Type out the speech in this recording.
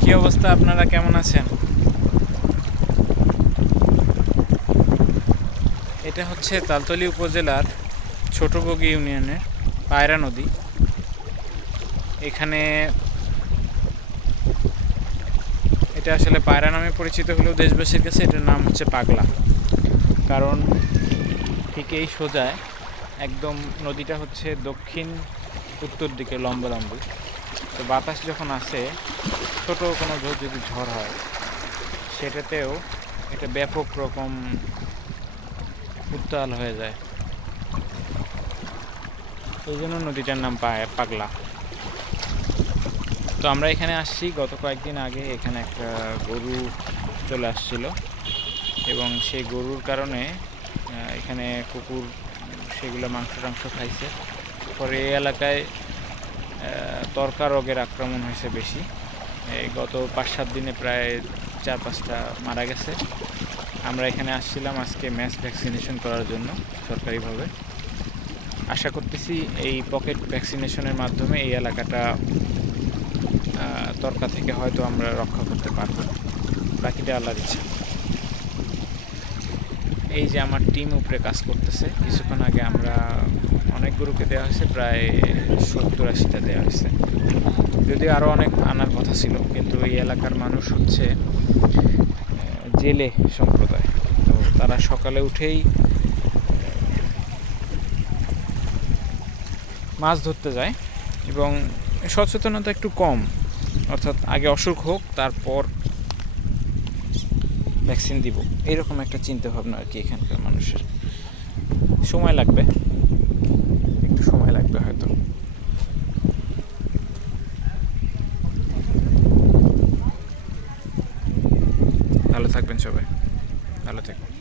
কি অবস্থা, আপনারা কেমন আছেন? এটা হচ্ছে তালতলী উপজেলার ছোটবগি ইউনিয়নের পায়রা নদী। এখানে এটা আসলে পায়রা নামে পরিচিত হলেও দেশবাসীর কাছে এটার নাম হচ্ছে পাগলা। কারণ ঠিক এই সোজায় একদম নদীটা হচ্ছে দক্ষিণ উত্তর দিকে লম্বালম্বি। তো বাতাস যখন আসে, ছোট কোনো যদি ঝড় হয়, সেটাতেও এটা ব্যাপক রকম উত্তাল হয়ে যায়। এই জন্য নদীটার নাম পাগলা। তো আমরা এখানে আসছি গত কয়েকদিন আগে। এখানে একটা গরু চলে আসছিল এবং সেই গরুর কারণে এখানে কুকুর সেগুলো মাংস খাইছে। পরে এই এলাকায় তরকা রোগের আক্রমণ হয়েছে বেশি। গত 5-7 দিনে প্রায় 4-5টা মারা গেছে। আমরা এখানে আসছিলাম আজকে ম্যাস ভ্যাকসিনেশন করার জন্য সরকারিভাবে। আশা করতেছি এই পকেট ভ্যাকসিনেশনের মাধ্যমে এই এলাকাটা তরকা থেকে হয়তো আমরা রক্ষা করতে পারব। বাকিটা আল্লাহর ইচ্ছা। এই যে আমার টিম উপরে কাজ করতেছে। কিছুক্ষণ আগে আমরা অনেক গরুকে দেওয়া হয়েছে, প্রায় 70-80টা দেওয়া হয়েছে। যদিও আরও অনেক আনার কথা ছিল, কিন্তু এই এলাকার মানুষ হচ্ছে জেলে সম্প্রদায়। তো তারা সকালে উঠেই মাছ ধরতে যায় এবং সচেতনতা একটু কম। অর্থাৎ আগে অসুখ হোক, তারপর ভ্যাকসিন দিব, এইরকম একটা চিন্তা ভাবনা আর কি এখানকার মানুষের। সময় লাগবে, একটু সময় লাগবে হয়তো। ভালো থাকবেন সবাই, ভালো থাকবেন।